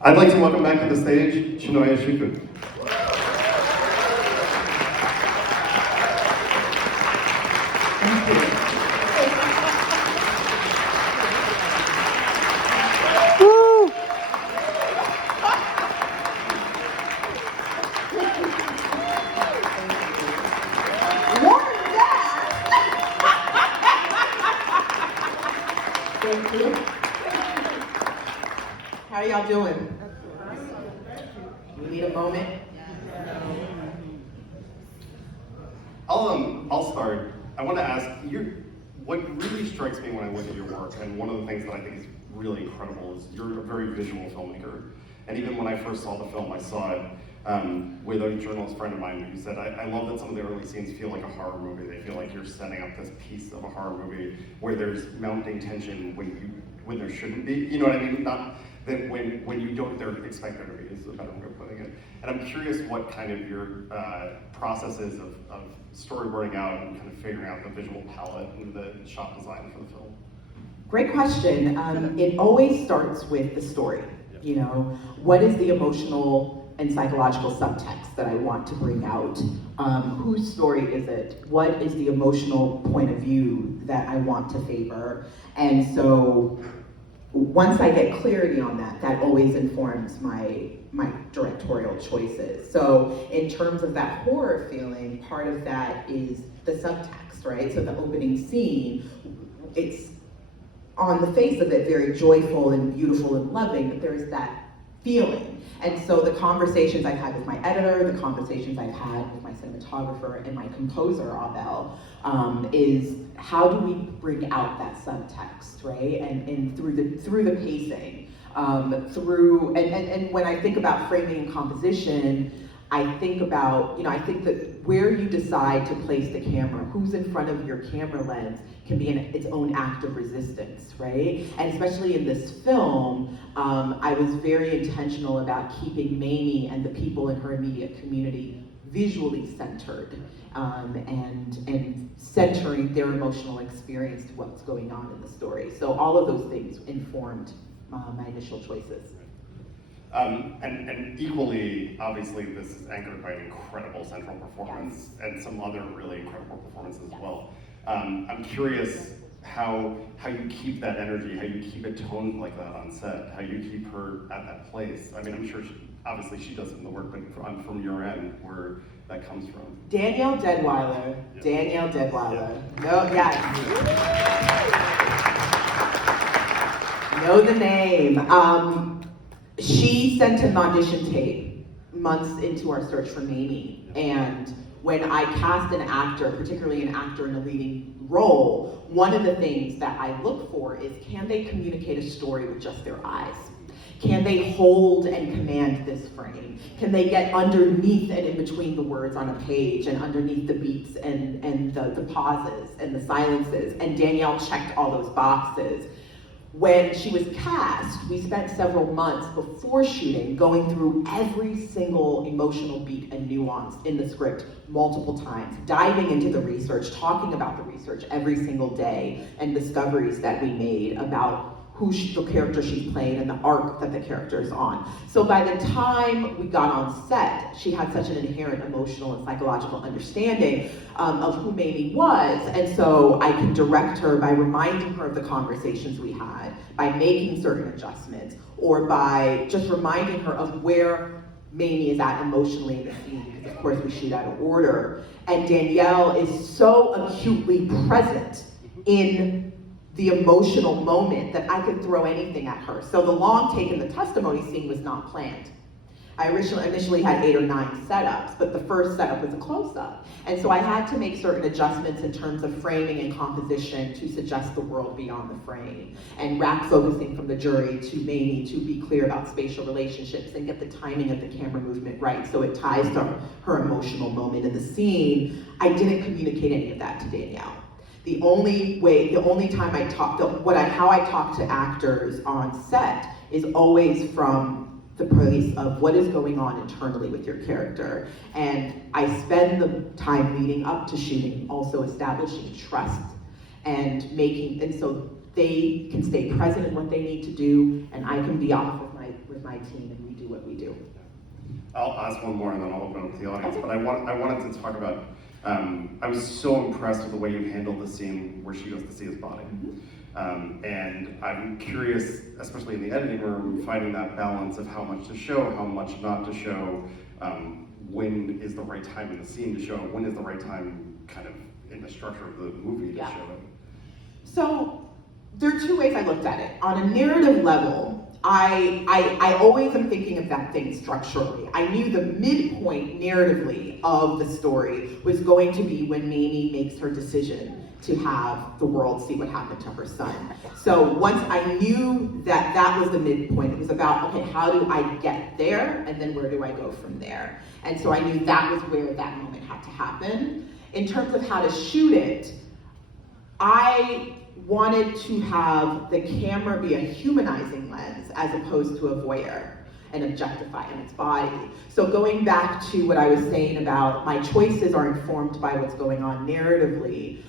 I'd like to welcome back to the stage Chinonye Chukwu. Thank you. Thank you. How are y'all doing? We need a moment. I'll start. I want to ask you, what really strikes me when I look at your work, and one of the things that I think is really incredible, is you're a very visual filmmaker. And even when I first saw the film, I saw it with a journalist friend of mine who said, I love that some of the early scenes feel like a horror movie. They feel like you're setting up this piece of a horror movie where there's mounting tension when there shouldn't be. You know what I mean? Not that when you don't expect there to be, is a better way of putting it. And I'm curious what kind of your process is of storyboarding out and kind of figuring out the visual palette and the shot design for the film. Great question. It always starts with the story. You know, what is the emotional and psychological subtext that I want to bring out? Whose story is it? What is the emotional point of view that I want to favor? And so once I get clarity on that, that always informs my directorial choices. So in terms of that horror feeling, part of that is the subtext, right? So the opening scene, it's on the face of it very joyful and beautiful and loving, but there's that feeling. And so the conversations I've had with my editor, the conversations I've had with my cinematographer and my composer, Abel, is how do we bring out that subtext, right? And through the pacing, and when I think about framing and composition, I think about, I think that where you decide to place the camera, who's in front of your camera lens, can be its own act of resistance, right? And especially in this film, I was very intentional about keeping Mamie and the people in her immediate community visually centered, and centering their emotional experience to what's going on in the story. So all of those things informed my initial choices. And equally, obviously, this is anchored by an incredible central performance, yes, and some other really incredible performances, yes, as well. I'm curious how you keep that energy, how you keep it toned like that on set, how you keep her at that place. I mean, I'm sure obviously she does it in the work, but from your end, where that comes from. Danielle Deadweiler. Yeah. Danielle Deadweiler. Yeah. No, yes. Know the name. She sent an audition tape months into our search for Mamie, and when I cast an actor, particularly an actor in a leading role, one of the things that I look for is, can they communicate a story with just their eyes? Can they hold and command this frame? Can they get underneath and in between the words on a page and underneath the beats and the pauses and the silences? And Danielle checked all those boxes. When she was cast, we spent several months before shooting going through every single emotional beat and nuance in the script multiple times, diving into the research, talking about the research every single day, and discoveries that we made about the character she's playing and the arc that the character is on. So by the time we got on set, she had such an inherent emotional and psychological understanding of who Mamie was, and so I could direct her by reminding her of the conversations we had, by making certain adjustments, or by just reminding her of where Mamie is at emotionally in the scene, because of course we shoot out of order. And Danielle is so acutely present in the emotional moment that I could throw anything at her. So the long take in the testimony scene was not planned. I initially had 8 or 9 setups, but the first setup was a close-up. And so I had to make certain adjustments in terms of framing and composition to suggest the world beyond the frame, and rack focusing from the jury to Mamie to be clear about spatial relationships and get the timing of the camera movement right so it ties to her emotional moment in the scene. I didn't communicate any of that to Danielle. The only time I talk, how I talk to actors on set is always from the place of what is going on internally with your character. And I spend the time leading up to shooting also establishing trust and so they can stay present in what they need to do, and I can be off with my team, and we do what we do. I'll ask one more and then I'll open it up to the audience. But I wanted to talk about, I was so impressed with the way you handled the scene where she goes to see his body. And I'm curious, especially in the editing room, finding that balance of how much to show, how much not to show, when is the right time in the scene to show it, when is the right time kind of in the structure of the movie to show it. So there are two ways I looked at it. On a narrative level, I always am thinking of that thing structurally. I knew the midpoint narratively of the story was going to be when Mamie makes her decision to have the world see what happened to her son. So once I knew that that was the midpoint, it was about, okay, how do I get there, and then where do I go from there? And so I knew that was where that moment had to happen. In terms of how to shoot it, I wanted to have the camera be a humanizing lens as opposed to a voyeur and objectify Emmett's body. So going back to what I was saying about my choices are informed by what's going on narratively,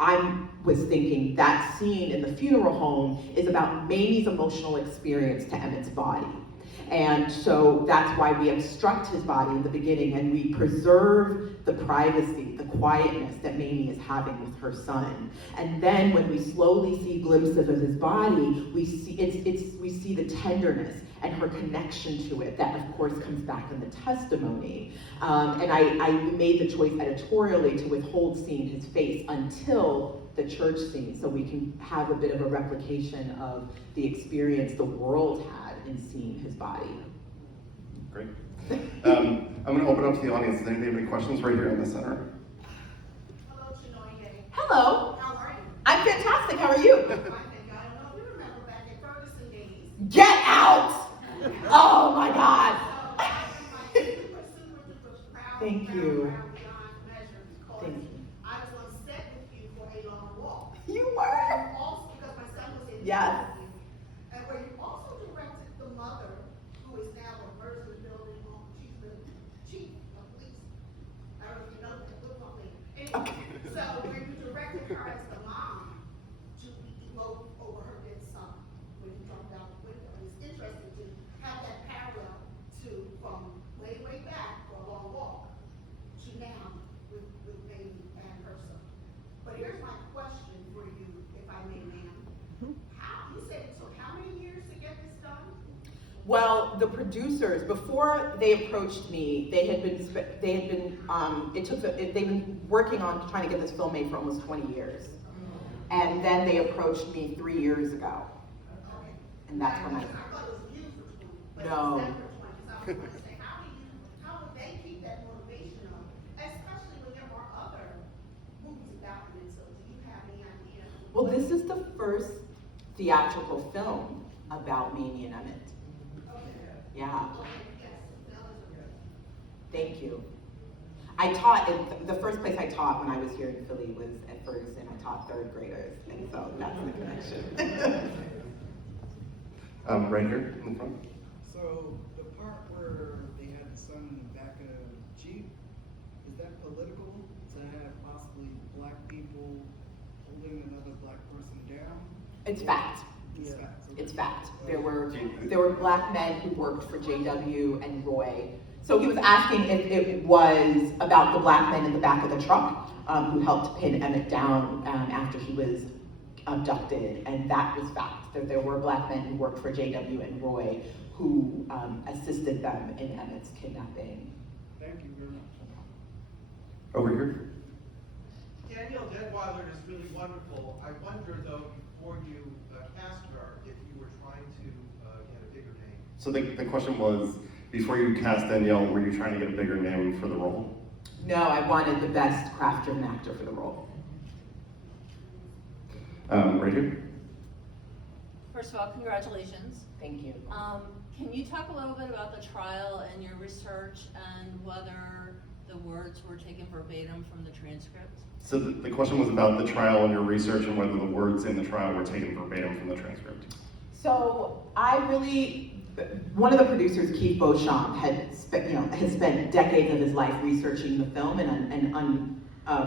I was thinking that scene in the funeral home is about Mamie's emotional experience to Emmett's body. And so that's why we obstruct his body in the beginning and we preserve the privacy, the quietness that Mamie is having with her son. And then when we slowly see glimpses of his body, we see the tenderness and her connection to it. That of course comes back in the testimony. And I made the choice editorially to withhold seeing his face until the church scene, so we can have a bit of a replication of the experience the world had in seeing his body. Great. I'm going to open up to the audience. Does anybody have any questions right here in the center? Hello, Chinonye. Hello. How are you? I'm fantastic. How are you? Fine, thank God. I don't know if you remember back in Ferguson days. Get out! Oh my God. Thank you. Thank you. I was on set with you for a long walk. You were. Also, because my son was in Yes. and where you also directed the mother, who is now a Mercer building home. She's the chief of police. I don't know if you know that, we'll talk later. Anyway, so when you directed her as the mom to emote over her dead son, when you jumped out the window, and it's interesting to have that parallel to from way, way back for a long walk to now with Mamie and her son. But here's my question for you, if I may, ma'am. How, you said it took how many years to get this done? Well, the producers, before they approached me, they've been working on trying to get this film made for almost 20 years. And then they approached me 3 years ago. Okay. And that's when I thought it was you for 20, but No. it's separate 20. So I was going to say, how would they keep that motivation up, especially when there are other movies about it? So do you have any idea? Well, this is the first theatrical film about Mamie and Emmett. Yeah, Okay, yes, that was thank you. I taught, the first place I taught when I was here in Philly was at Ferguson. I taught third graders, and so that's the connection. Right here in the front. So the part where they had the son in the back of the Jeep, is that political to have possibly black people holding another black person down? It's fact. It's fact. It's fact. There were black men who worked for JW and Roy. So he was asking if it was about the black men in the back of the truck who helped pin Emmett down after he was abducted, and that was fact. That there were black men who worked for JW and Roy who assisted them in Emmett's kidnapping. Thank you very much. Over here. Danielle Deadweiler is really wonderful. I wonder though, before you cast her, if you were trying to get a bigger name. So the question was, before you cast Danielle, were you trying to get a bigger name for the role? No, I wanted the best craft-driven actor for the role. Right here. First of all, congratulations. Thank you. Can you talk a little bit about the trial and your research and whether the words were taken verbatim from the transcript? So the question was about the trial and your research and whether the words in the trial were taken verbatim from the transcript. So one of the producers, Keith Beauchamp, has spent decades of his life researching the film and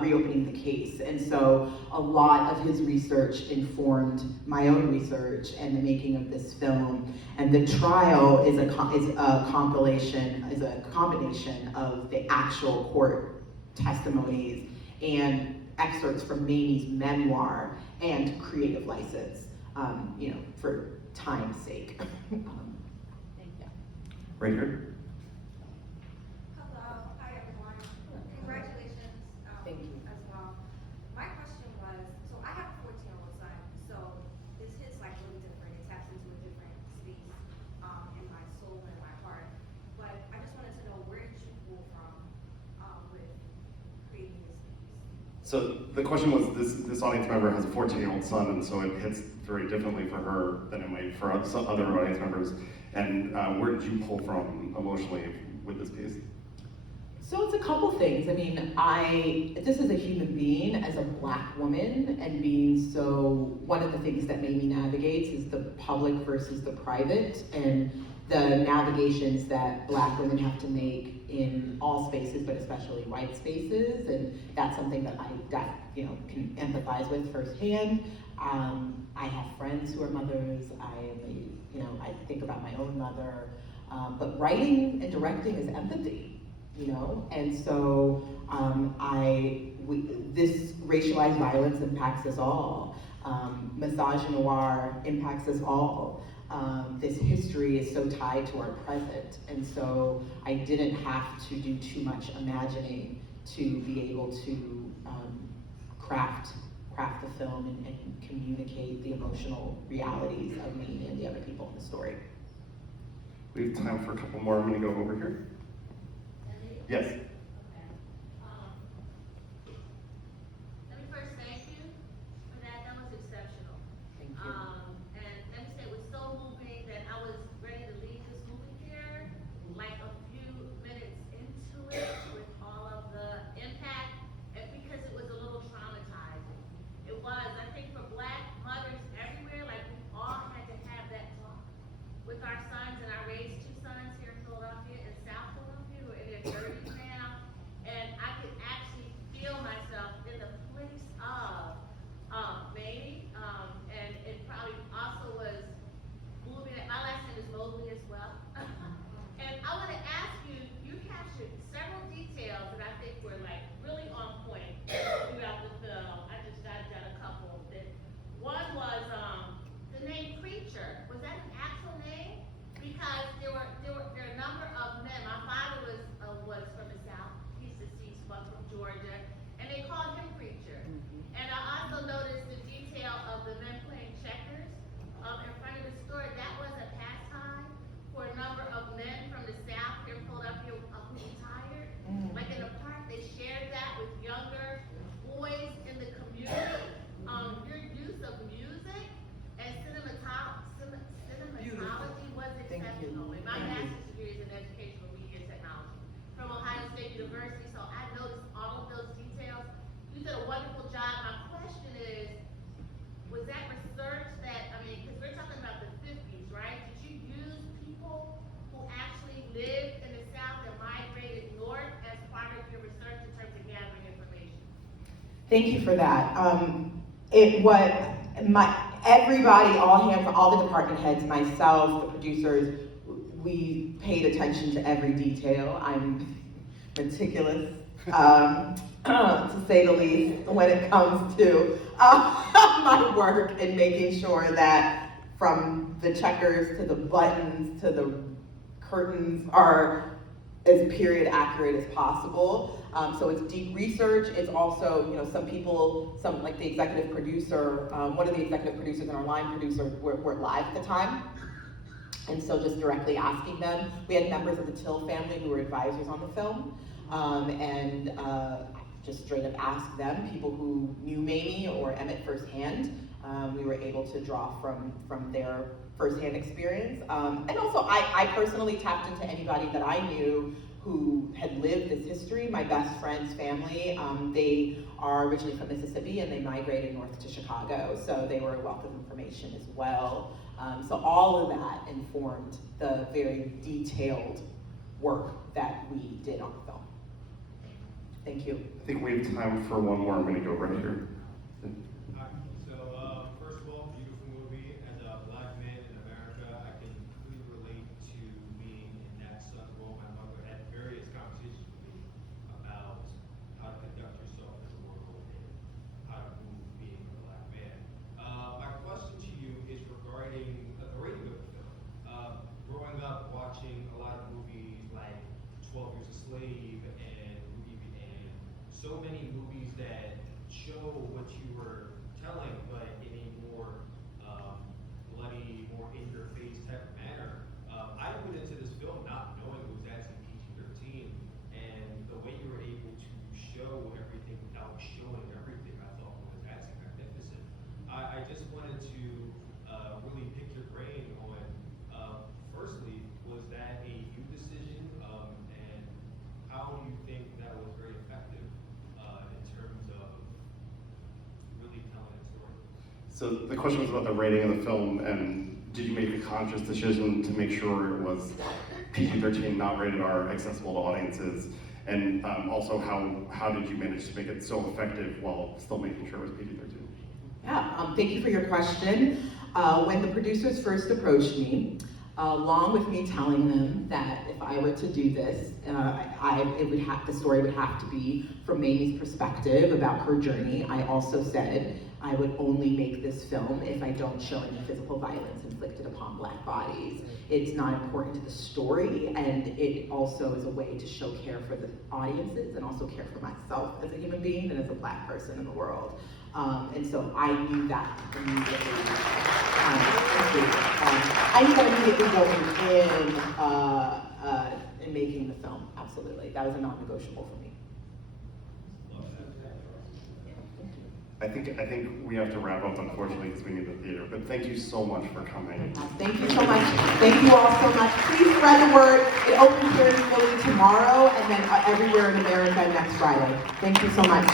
reopening the case. And so a lot of his research informed my own research and the making of this film. And the trial is a combination of the actual court testimonies and excerpts from Mamie's memoir and creative license, for time's sake. Thank you. Right here. Hello, hi everyone. Congratulations, Thank you. as well. My question was, so I have a 14-year-old son, so is his like really different? It taps into a different space, in my soul and my heart. But I just wanted to know, where did you pull from, with creating this piece? So the question was, this audience member has a 14-year-old son, and so it hits very differently for her than it might for some other audience members. And where did you pull from emotionally with this piece? So it's a couple things. I mean, just as a human being, as a Black woman, and being so, one of the things that Mamie navigates is the public versus the private, and the navigations that Black women have to make in all spaces, but especially white spaces, and that's something that I can empathize with firsthand. I have friends who are mothers. I think about my own mother, but writing and directing is empathy, and so this racialized violence impacts us all. Misogynoir impacts us all. This history is so tied to our present, and so I didn't have to do too much imagining to be able to craft the film and communicate the emotional realities of me and the other people in the story. We have time for a couple more. I'm going to go over here. Yes. Okay. Let me first thank you for that. That was exceptional. Thank you. And let me say, it was so moving that I was ready to leave this movie theater like a few minutes into it with all of the impact, and because it was a little traumatizing. It was, I think, for Black mothers everywhere, like we all had to have that talk with our sons, and I raised 2 sons here in Philadelphia and South Philadelphia, who are in their 30s now, and I could actually feel myself in the place of Mamie, and it probably also was moving. My last name is Mobley as well. And I want to ask you, you captured several details that I think were like really on point throughout the film. I just jotted down a couple of them. One was the name Preacher. Was that an actual name? Because there are a number of men. My father was from the South. He's deceased, but from Georgia, and they called him Preacher. And I also noticed the detail of the men playing checkers in front of the store. That was a pastime for a number of men from the South here in Philadelphia who retired. Like in the park, they shared that with younger boys in the community. Your use of music and cinematology was Thank you. exceptional. And my master's degree is in educational media and technology from Ohio State University, so I noticed all of those details. You did a wonderful job. My question is, was that research because we're talking about the 50s, right? Did you use people who actually lived in the South and migrated north as part of your research in terms of gathering information? Thank you for that. Everybody, all the department heads, myself, the producers, we paid attention to every detail. I'm meticulous, to say the least, when it comes to my work and making sure that from the checkers to the buttons to the curtains are as period accurate as possible. So it's deep research. It's also, some like the executive producer, one of the executive producers and our line producer were live at the time. And so just directly asking them. We had members of the Till family who were advisors on the film. Just straight up asked them, people who knew Mamie or Emmett firsthand. We were able to draw from their firsthand experience. And also I personally tapped into anybody that I knew who had lived this history. My best friend's family, they are originally from Mississippi and they migrated north to Chicago, so they were a wealth of information as well. So all of that informed the very detailed work that we did on the film. Thank you. I think we have time for one more. I'm going to go right here. Hi. So, first of all, beautiful movie. As a black man in America, I can completely relate to being in that son's role. My mother had various conversations with me about how to conduct yourself in the world and how to move being a black man. My question to you is regarding the rating of the film. Growing up watching a lot of movies like 12 Years a Slave and so many movies that show what you were telling, but in a more bloody, more in-your-face type of manner. I went into this film not knowing it was actually PG-13, and the way you were able to show everything without showing everything, I thought was actually magnificent. I just wanted to really pick your brain on, firstly, was that a you decision, and how do you think that was very effective in terms of really telling a story? So the question was about the rating of the film, and did you make a conscious decision to make sure it was PG-13, not rated R, accessible to audiences? And also, how did you manage to make it so effective while still making sure it was PG-13? Yeah, thank you for your question. When the producers first approached me, along with me telling them that if I were to do this, the story would have to be from Mamie's perspective about her journey. I also said I would only make this film if I don't show any physical violence inflicted upon Black bodies. It's not important to the story, and it also is a way to show care for the audiences and also care for myself as a human being and as a Black person in the world. And so I knew that immediately. I knew that immediately going in making the film. Absolutely, that was a non-negotiable for me. I think we have to wrap up, unfortunately, because we need the theater. But thank you so much for coming. Thank you so much. Thank you all so much. Please spread the word. It opens here in Philly tomorrow, and then everywhere in America next Friday. Thank you so much.